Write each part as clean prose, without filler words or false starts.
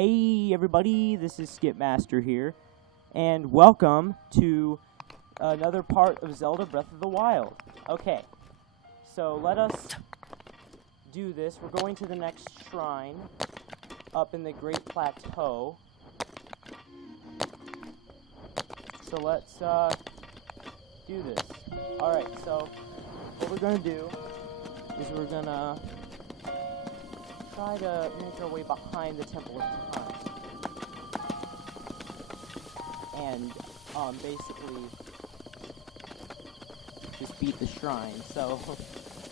Hey everybody, this is Skipmaster here, and welcome to another part of Zelda Breath of the Wild. Okay, so let us do this. We're going to the next shrine up in the Great Plateau. So let's do this. Alright, so what we're going to do is we're going to try to make our way behind the Temple of Time. And, basically, just beat the shrine. So,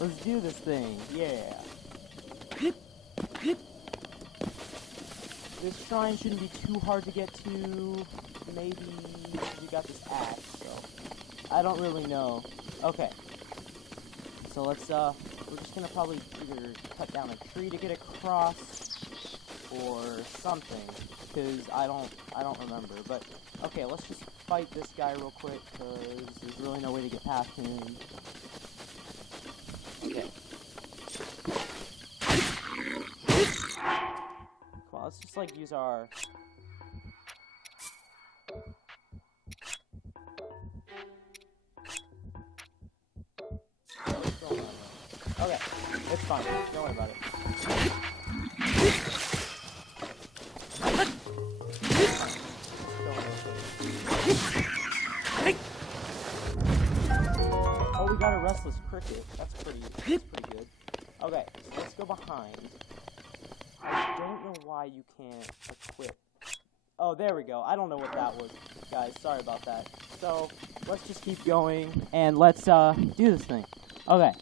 let's do this thing. Yeah. This shrine shouldn't be too hard to get to. Maybe we got this axe, so I don't really know. Okay. So let's, we're just gonna probably either cut down a tree to get across or something, because I don't remember. But okay, let's just fight this guy real quick, because there's really no way to get past him. Okay. Come on, let's just like use our okay, it's fine. Don't worry about it. Oh, we got a restless cricket. That's pretty good. Okay, so let's go behind. I don't know why you can't equip. Oh, there we go. I don't know what that was, guys. Sorry about that. So let's just keep going and let's do this thing. Okay.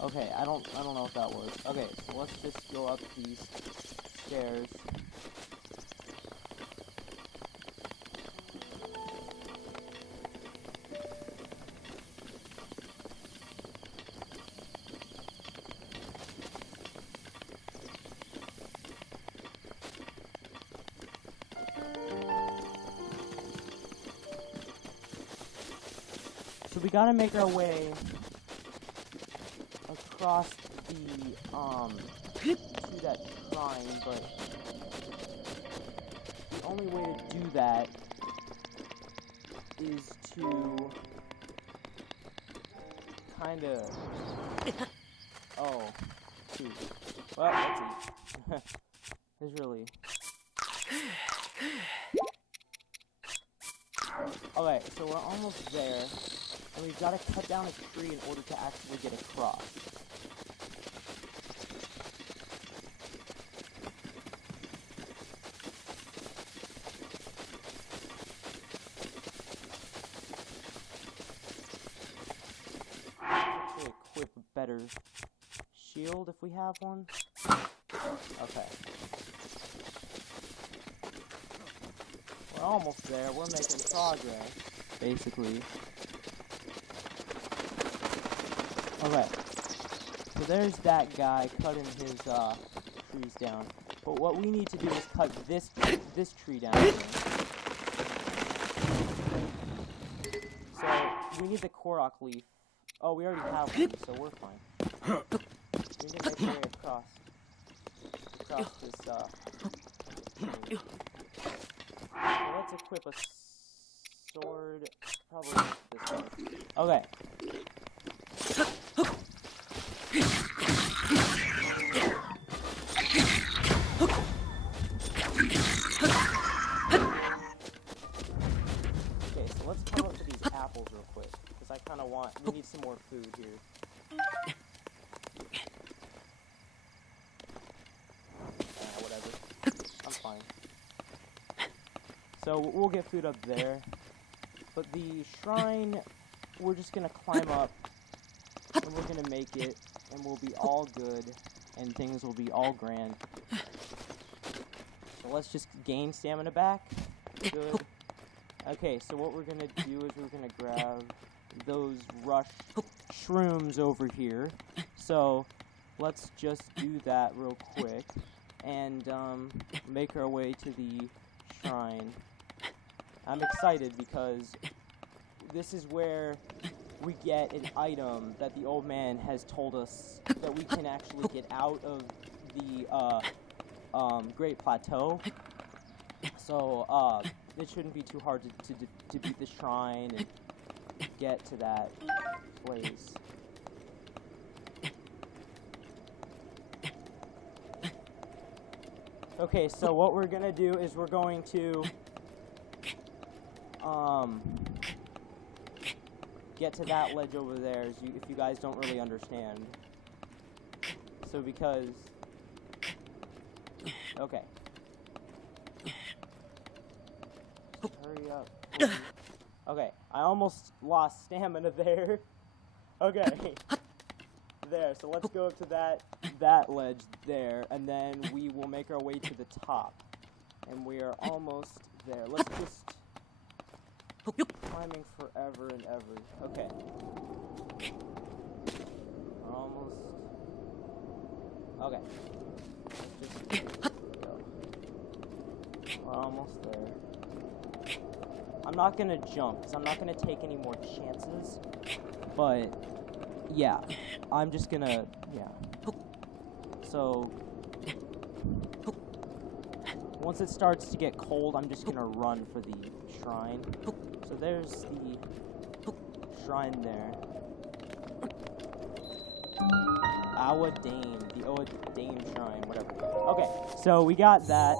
Okay, I don't know what that was. Okay, so let's just go up these stairs. So we gotta make our way across the, to that shrine, but the only way to do that is to kinda, oh, shoot. Well, let's eat. There's really, okay, so we're almost there. And we've got to cut down a tree in order to actually get across. Actually equip a better shield if we have one. Okay. We're almost there. We're making progress, basically. Okay, so there's that guy cutting his trees down. But what we need to do is cut this tree down here. So we need the Korok leaf. Oh, we already have one, so we're fine. We need to make our way across this tree. So let's equip a sword. Probably this one. Okay. Okay, so let's come up to these apples real quick, because I kind of we need some more food here. Whatever. I'm fine. So we'll get food up there, but the shrine, we're just gonna climb up, and we're gonna make it, and we'll be all good, and things will be all grand. So let's just gain stamina back. Good. Okay, so what we're gonna do is we're gonna grab those rush shrooms over here. So let's just do that real quick, and make our way to the shrine. I'm excited because this is where we get an item that the old man has told us that we can actually get out of the Great Plateau. So it shouldn't be too hard to beat the shrine and get to that place. Okay, so what we're gonna do is we're going to get to that ledge over there, if you guys don't really understand. So because... Okay. Just hurry up. Okay, I almost lost stamina there. Okay. There, so let's go up to that ledge there, and then we will make our way to the top. And we are almost there. Let's just... climbing forever and ever. Okay. We're almost... Okay. Let's just go. We're almost there. I'm not gonna jump, because I'm not gonna take any more chances. But, yeah. I'm just gonna... yeah. So... once it starts to get cold, I'm just gonna run for the shrine. So there's the shrine there. Daim, the Daim shrine, whatever. Okay, so we got that.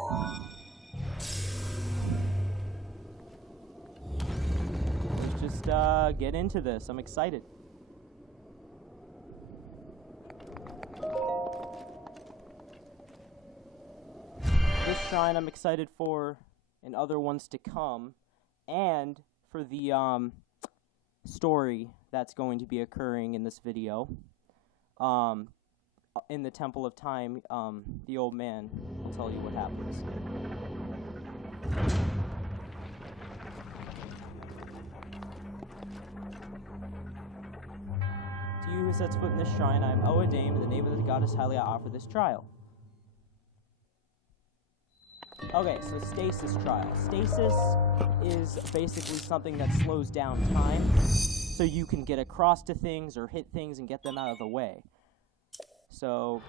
Let's just get into this. I'm excited. This shrine I'm excited for, and other ones to come, and for the story that's going to be occurring in this video. In the Temple of Time, the old man will tell you what happens. To you who sets foot in this shrine, I am Daim, in the name of the goddess Hylia, I offer this trial. Okay, so stasis trial. Stasis is basically something that slows down time, so you can get across to things or hit things and get them out of the way. So,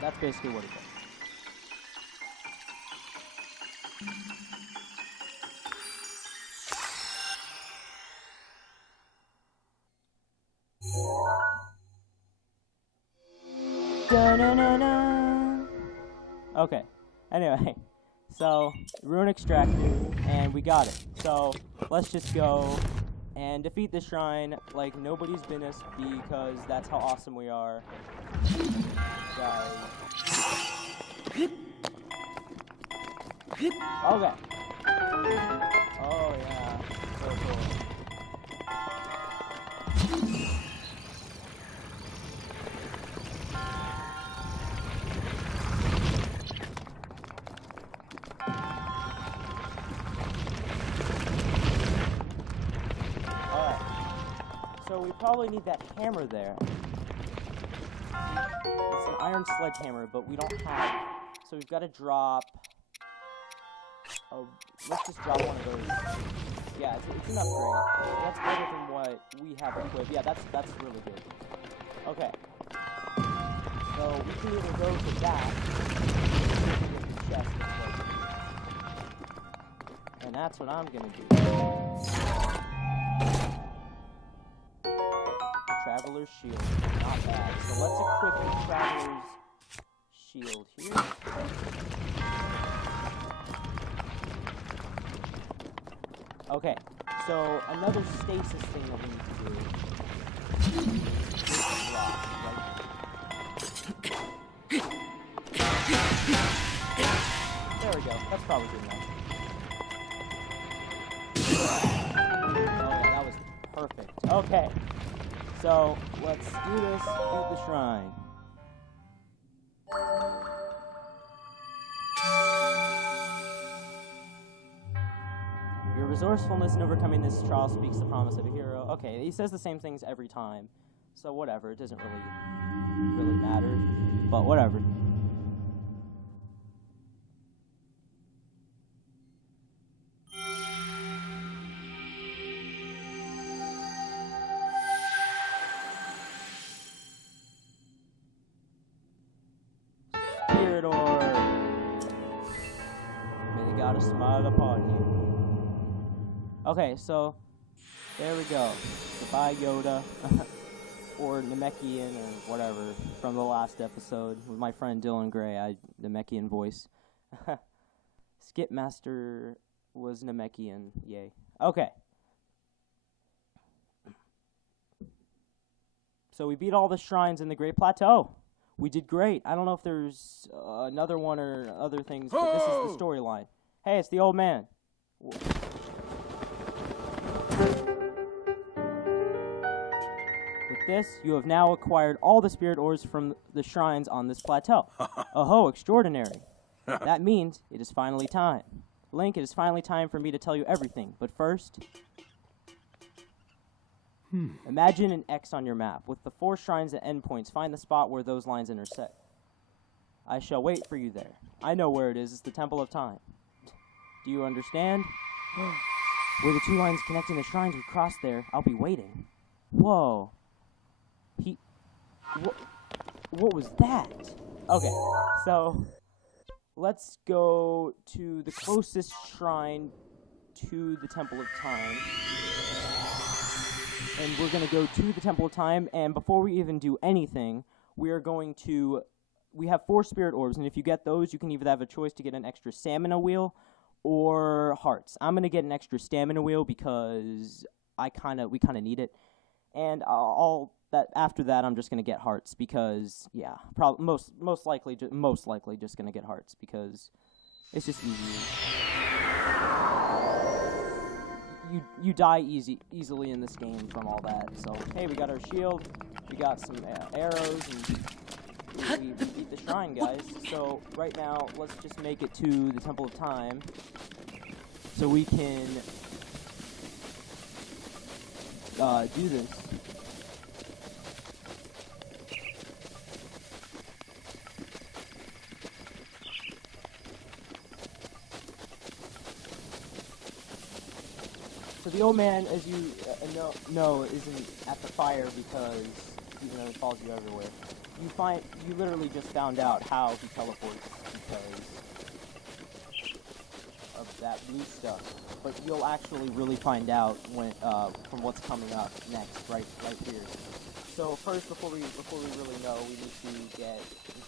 that's basically what it is. Da-na-na-na. Okay, anyway, so, rune extracted, and we got it. So, let's just go and defeat the shrine like nobody's business, because that's how awesome we are. Guys. Okay. Oh yeah, so cool. So we probably need that hammer there. It's an iron sledgehammer, but we don't have... So we've got to drop... Oh, let's just drop one of those. Yeah, it's an upgrade. That's better than what we have equipped. Yeah, that's really good. Okay. So we can either go to that, or chest, and that's what I'm gonna do. Traveler's shield, not bad. So let's equip the Traveler's shield here. Okay, so another stasis thing that we need to do. Rock, right? There we go. That's probably good enough. Oh yeah, that was perfect. Okay. So, let's do this, beat the shrine. Your resourcefulness in overcoming this trial speaks the promise of a hero. Okay, he says the same things every time, so whatever, it doesn't really matter, but whatever. gotta smile upon you. Okay, so there we go. Goodbye, Yoda. Or Namekian, or whatever, from the last episode with my friend Dylan Gray, Namekian voice. Skipmaster was Namekian, yay. Okay. So we beat all the shrines in the Great Plateau. We did great. I don't know if there's another one or other things, but this is the storyline. Hey, it's the old man. With this, you have now acquired all the spirit ores from the shrines on this plateau. Oh, extraordinary. That means it is finally time. Link, it is finally time for me to tell you everything. But first, imagine an X on your map. With the 4 shrines at endpoints, find the spot where those lines intersect. I shall wait for you there. I know where it is. It's the Temple of Time. Do you understand? Where the 2 lines connecting the shrines we cross there, I'll be waiting. Whoa. What was that? Okay, so let's go to the closest shrine to the Temple of Time. And we're going to go to the Temple of Time, and before we even do anything, we are going to... We have 4 spirit orbs, and if you get those, you can either have a choice to get an extra stamina wheel or hearts. I'm going to get an extra stamina wheel because we kind of need it. And after that, I'm just going to get hearts because, yeah, most likely just going to get hearts because it's just easier. You die easily in this game from all that. So, hey, we got our shield, we got some arrows, and we beat the shrine, guys. So, right now, let's just make it to the Temple of Time so we can do this. So the old man, as you know, isn't at the fire because even though he follows you everywhere, you literally just found out how he teleports because of that blue stuff. But you'll actually really find out when from what's coming up next, right here. So first, before we really know, we need to get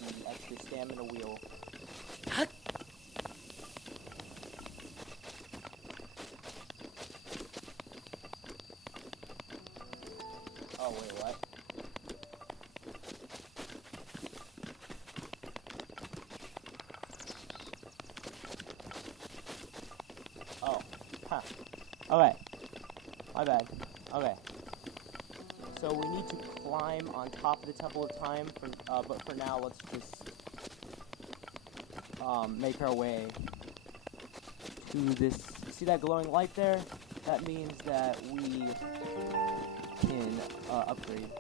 the extra stamina wheel. Oh, wait, what? Oh, huh. Okay. My bad. Okay. So we need to climb on top of the Temple of Time, but for now, let's just make our way to this. See that glowing light there? That means that we can upgrade.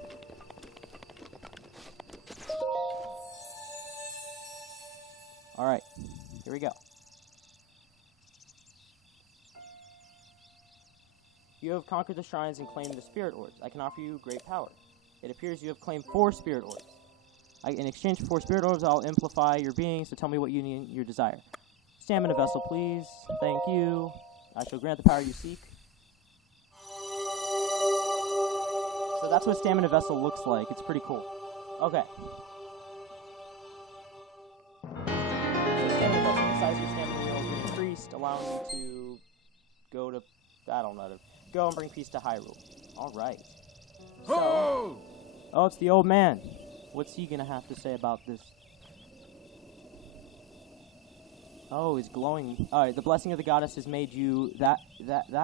Alright, here we go. You have conquered the shrines and claimed the spirit orbs. I can offer you great power. It appears you have claimed 4 spirit orbs. In exchange for 4 spirit orbs, I'll amplify your being, so tell me what you need, your desire. Stamina vessel, please. Thank you. I shall grant the power you seek. So that's what stamina vessel looks like. It's pretty cool. Okay. Stamina vessel. The size of your stamina wheel has been increased, allowing you to go to... I don't know. Go and bring peace to Hyrule. Alright. So... Oh, it's the old man. What's he gonna have to say about this? Oh, he's glowing. Alright, the blessing of the goddess has made you that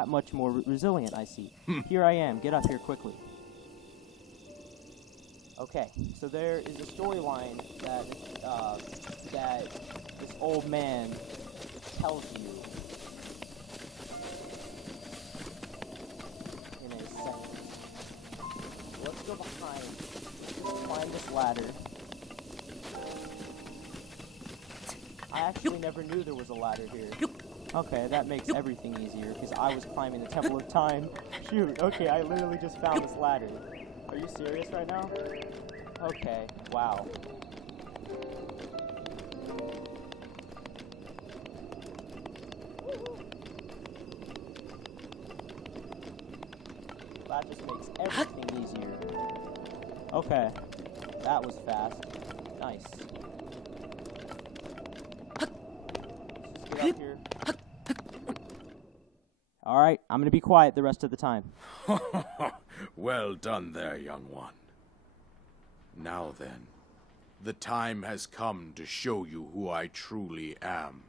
much more resilient, I see. Here I am. Get up here quickly. Okay, so there is a storyline that this old man tells you in a second. Let's go behind. Let's climb this ladder. I actually never knew there was a ladder here. Okay, that makes everything easier because I was climbing the Temple of Time. Shoot, okay, I literally just found this ladder. Are you serious right now? Okay, wow. That just makes everything easier. Okay. That was fast. Nice. Let's get up here. Alright, I'm gonna be quiet the rest of the time. Well done there, young one. Now then, the time has come to show you who I truly am.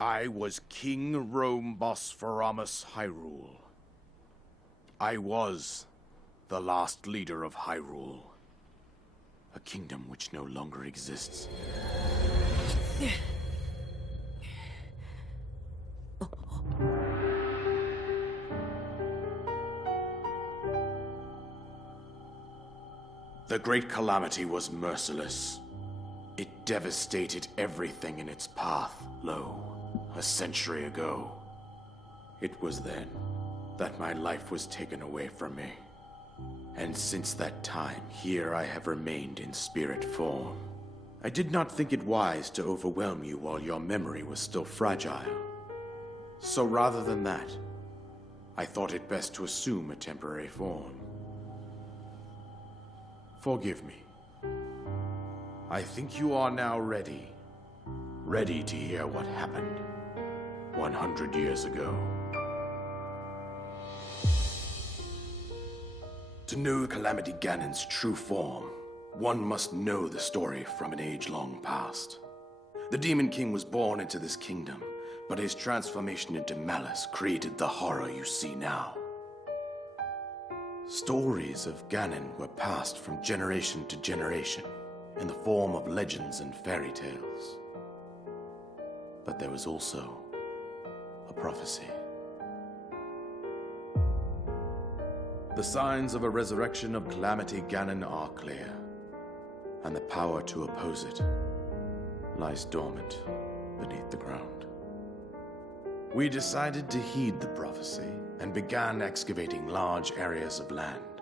I was King Rome Bosphoramos Hyrule. I was the last leader of Hyrule, a kingdom which no longer exists. The Great Calamity was merciless. It devastated everything in its path, a century ago. It was then that my life was taken away from me. And since that time, here I have remained in spirit form. I did not think it wise to overwhelm you while your memory was still fragile. So rather than that, I thought it best to assume a temporary form. Forgive me. I think you are now ready. Ready to hear what happened 100 years ago. To know Calamity Ganon's true form, one must know the story from an age long past. The Demon King was born into this kingdom, but his transformation into malice created the horror you see now. Stories of Ganon were passed from generation to generation in the form of legends and fairy tales. But there was also a prophecy. The signs of a resurrection of Calamity Ganon are clear, and the power to oppose it lies dormant beneath the ground. We decided to heed the prophecy and began excavating large areas of land.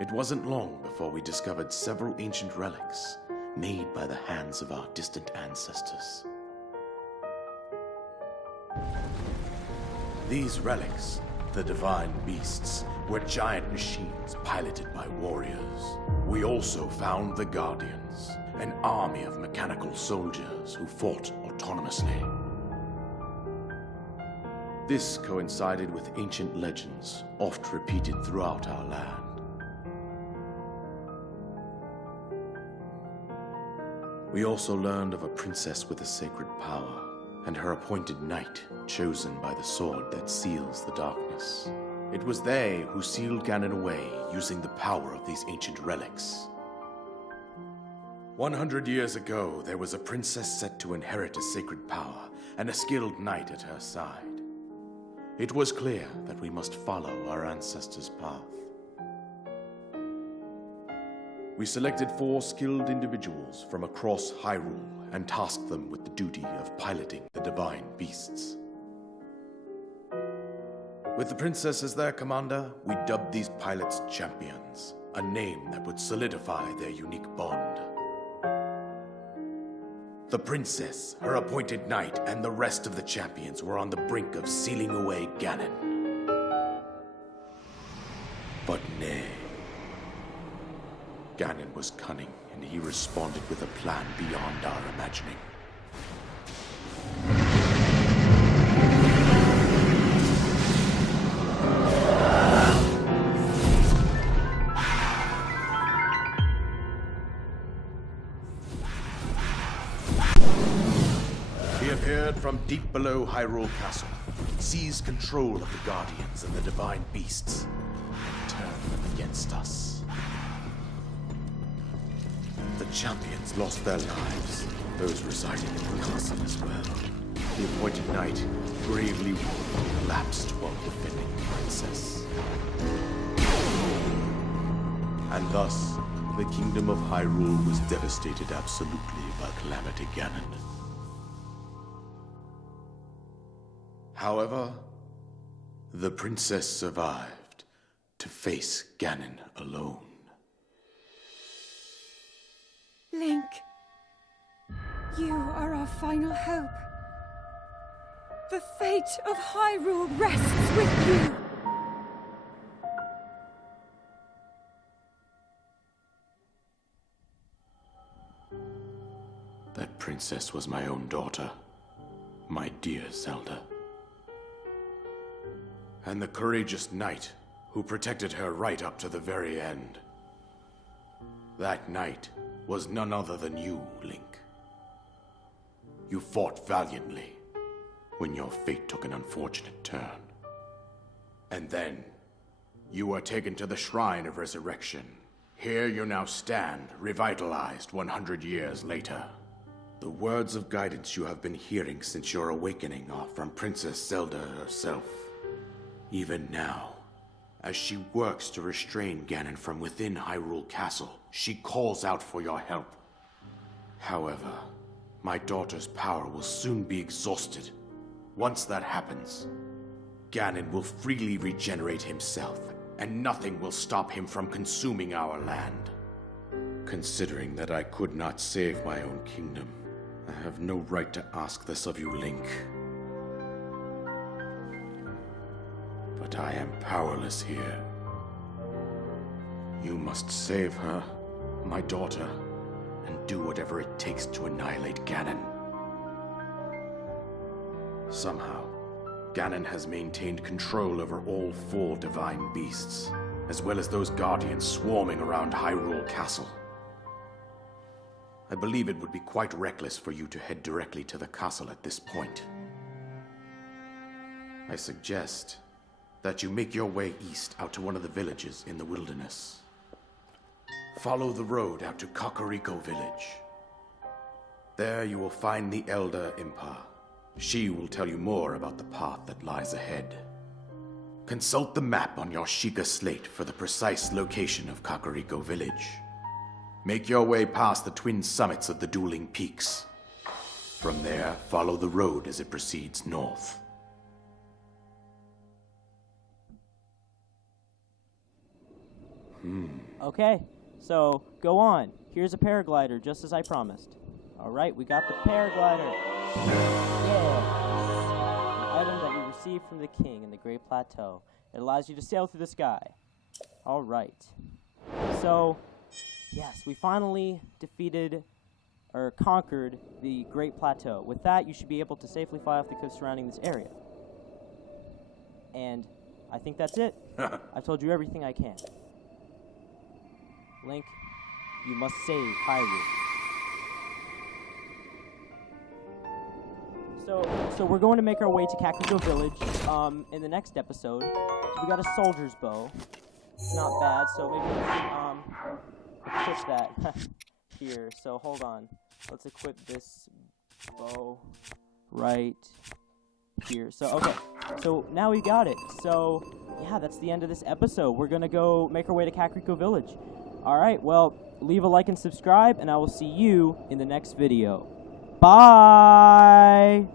It wasn't long before we discovered several ancient relics made by the hands of our distant ancestors. These relics, the divine beasts, were giant machines piloted by warriors. We also found the Guardians, an army of mechanical soldiers who fought autonomously. This coincided with ancient legends, oft repeated throughout our land. We also learned of a princess with a sacred power, and her appointed knight, chosen by the sword that seals the darkness. It was they who sealed Ganon away using the power of these ancient relics. 100 years ago, there was a princess set to inherit a sacred power, and a skilled knight at her side. It was clear that we must follow our ancestors' path. We selected 4 skilled individuals from across Hyrule and tasked them with the duty of piloting the divine beasts. With the princess as their commander, we dubbed these pilots champions, a name that would solidify their unique bond. The princess, her appointed knight, and the rest of the champions were on the brink of sealing away Ganon. But nay. Ganon was cunning, and he responded with a plan beyond our imagining. He appeared from deep below Hyrule Castle, seized control of the Guardians and the divine beasts, and turned them against us. The champions lost their lives, those residing in the castle as well. The appointed knight, bravely wounded, collapsed while defending the princess. And thus, the kingdom of Hyrule was devastated absolutely by Calamity Ganon. However, the princess survived to face Ganon alone. Link, you are our final hope. The fate of Hyrule rests with you. That princess was my own daughter, my dear Zelda. And the courageous knight who protected her right up to the very end. That knight was none other than you, Link. You fought valiantly when your fate took an unfortunate turn. And then, you were taken to the Shrine of Resurrection. Here you now stand, revitalized 100 years later. The words of guidance you have been hearing since your awakening are from Princess Zelda herself. Even now, as she works to restrain Ganon from within Hyrule Castle, she calls out for your help. However, my daughter's power will soon be exhausted. Once that happens, Ganon will freely regenerate himself, and nothing will stop him from consuming our land. Considering that I could not save my own kingdom, I have no right to ask this of you, Link. But I am powerless here. You must save her, my daughter, and do whatever it takes to annihilate Ganon. Somehow, Ganon has maintained control over all 4 divine beasts, as well as those guardians swarming around Hyrule Castle. I believe it would be quite reckless for you to head directly to the castle at this point. I suggest that you make your way east out to one of the villages in the wilderness. Follow the road out to Kakariko Village. There you will find the Elder Impa. She will tell you more about the path that lies ahead. Consult the map on your Sheikah slate for the precise location of Kakariko Village. Make your way past the twin summits of the dueling peaks. From there, follow the road as it proceeds north. Okay, so go on. Here's a paraglider, just as I promised. Alright, we got the paraglider. Yeah. An item that you received from the king in the Great Plateau. It allows you to sail through the sky. Alright. So, yes, we finally defeated, or conquered, the Great Plateau. With that, you should be able to safely fly off the coast surrounding this area. And I think that's it. I've told you everything I can. Link, you must save Hyrule. So we're going to make our way to Kakariko Village in the next episode. We got a soldier's bow. Not bad, so maybe we can equip that here. So hold on. Let's equip this bow right here. So, okay. So now we got it. So, yeah, that's the end of this episode. We're going to go make our way to Kakariko Village. Alright, well, leave a like and subscribe, and I will see you in the next video. Bye!